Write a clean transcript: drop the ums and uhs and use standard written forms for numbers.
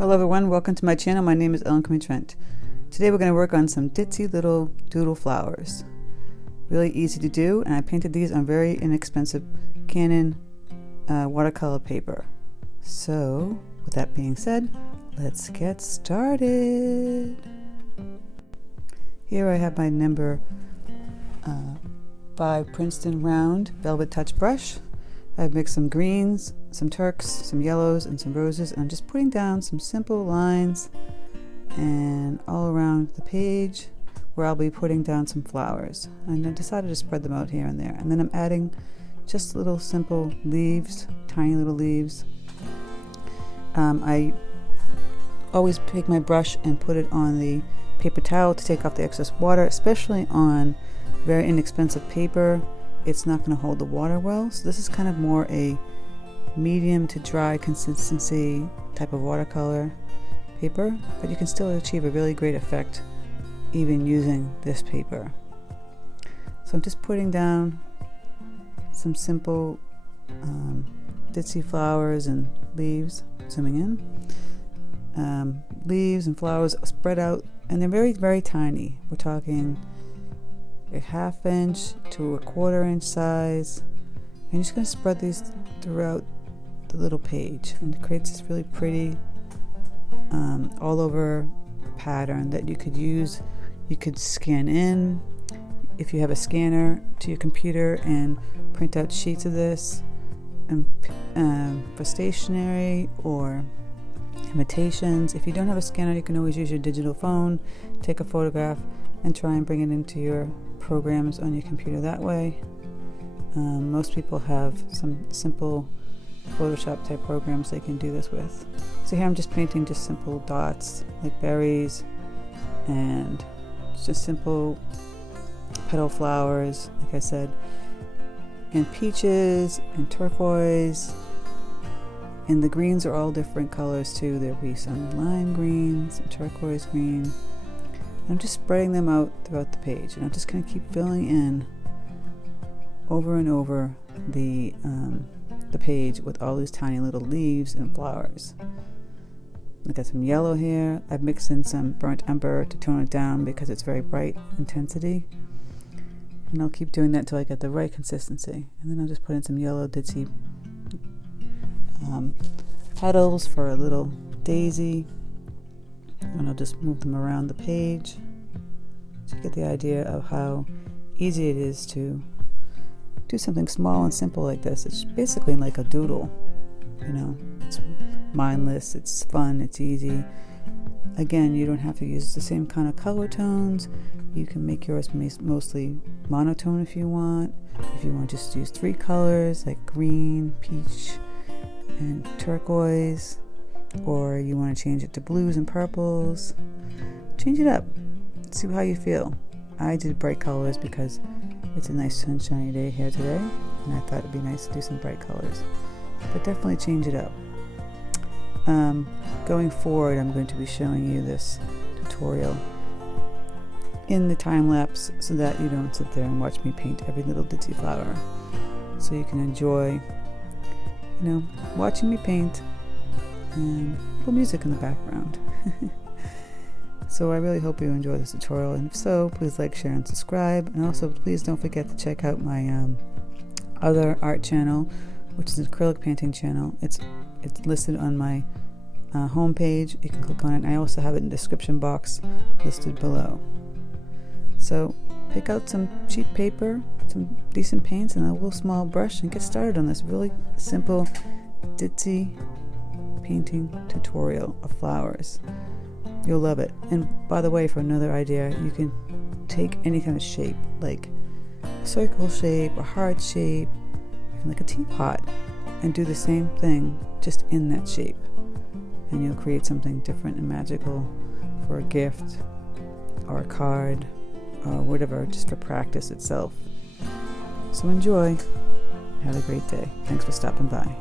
Hello everyone, welcome to my channel. My name is Crimi-Trent. Today we're going to work on some ditzy little doodle flowers. Really easy to do, and I painted these on very inexpensive Canon watercolor paper. So, with that being said, let's get started. Here I have my number 5 Princeton round velvet touch brush. I've mixed some greens, some turks, some yellows, and some roses, and I'm just putting down some simple lines and all around the page where I'll be putting down some flowers. And I decided to spread them out here and there. And then I'm adding just little simple leaves, tiny little leaves. I always take my brush and put it on the paper towel to take off the excess water, especially on very inexpensive paper. It's not going to hold the water well, so this is kind of more a medium to dry consistency type of watercolor paper, but you can still achieve a really great effect even using this paper. So I'm just putting down some simple ditzy flowers and leaves, zooming in. Leaves and flowers spread out, and they're very, very tiny. We're talking a 1/2 inch to a 1/4 inch size. I'm just going to spread these throughout the little page, and it creates this really pretty all over pattern that you could use. You could scan in if you have a scanner to your computer and print out sheets of this for stationery or imitations. If you don't have a scanner, you can always use your digital phone, take a photograph, and try and bring it into your programs on your computer that way. Most people have some simple Photoshop type programs they can do this with. So here I'm just painting just simple dots like berries and just simple petal flowers, like I said, and peaches and turquoise, and the greens are all different colors too. There'll be some lime green, some turquoise green. I'm just spreading them out throughout the page, and I'm just going to keep filling in over and over the page with all these tiny little leaves and flowers. I got some yellow here. I've mixed in some burnt umber to tone it down because it's very bright intensity, and I'll keep doing that until I get the right consistency. And then I'll just put in some yellow ditzy petals for a little daisy. And I'll just move them around the page to get the idea of how easy it is to do something small and simple like this. It's basically like a doodle, you know. It's mindless, it's fun, it's easy. Again, you don't have to use the same kind of color tones. You can make yours mostly monotone if you want. If you want to just use 3 colors like green, peach, and turquoise, or you want to change it to blues and purples, change it up. See how you feel. I did bright colors because it's a nice sunshiny day here today, and I thought it'd be nice to do some bright colors. But definitely change it up. Going forward, I'm going to be showing you this tutorial in the time lapse so that you don't sit there and watch me paint every little ditzy flower. So you can enjoy, watching me paint and little music in the background. So I really hope you enjoy this tutorial, and if so, please like, share, and subscribe. And also please don't forget to check out my other art channel, which is an acrylic painting channel. It's listed on my homepage. You can click on it, and I also have it in the description box listed below. So pick out some cheap paper, some decent paints, and a little small brush, and get started on this really simple ditzy painting tutorial of flowers. You'll love it. And by the way, for another idea, you can take any kind of shape, like a circle shape, a heart shape, even like a teapot, and do the same thing just in that shape, and you'll create something different and magical for a gift or a card or whatever, just for practice itself. So enjoy. Have a great day. Thanks for stopping by.